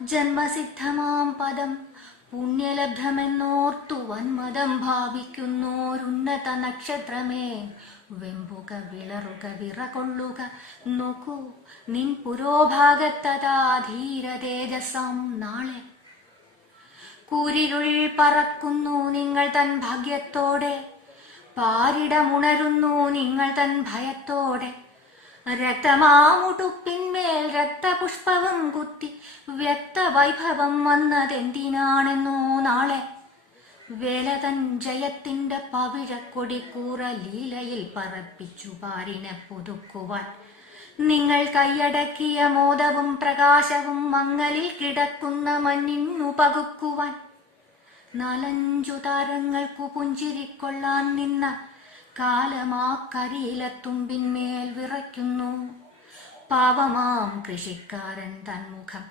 ജന്മസിദ്ധമാം പദം പുണ്യലബ്ധമെന്നോർത്തു വന്മതം ഭാവിക്കുന്നോരുന്നത നക്ഷത്രമേ, വെമ്പുക വിളറുക വിറകൊള്ളുക നോക്കൂ നിൻ പുരോഭാഗത്തതാ ധീര തേജസ്സാം നാളെ. കൂരിരുൾ പറക്കുന്നു നിങ്ങൾ തൻ ഭാഗ്യത്തോടെ, പാരിടമുണരുന്നു നിങ്ങൾ തൻ ഭയത്തോടെ. രക്തമാമുടുപ്പിന്മേൽ രക്തപുഷ്പവും കുത്തി വ്യക്തവൈഭവം വന്നതെന്തിനാണെന്നോ നാളെ. വേലതൻ ജയത്തിന്റെ പവിഴക്കൊടിക്കൂറ ലീലയിൽ പറപ്പിച്ചു പാരിനെ പുതുക്കുവാൻ. നിങ്ങൾ കൈയടക്കിയ മോദവും പ്രകാശവും മങ്ങലിൽ കിടക്കുന്ന മഞ്ഞിന്നു പകുക്കുവാൻ. 4-5 താരങ്ങൾക്കു പുഞ്ചിരിക്കൊള്ളാൻ നിന്ന കാലമാ കരിയിലത്തുമ്പിന്മേൽ വിറയ്ക്കുന്നു. പാവമാം കൃഷിക്കാരൻ തന്മുഖം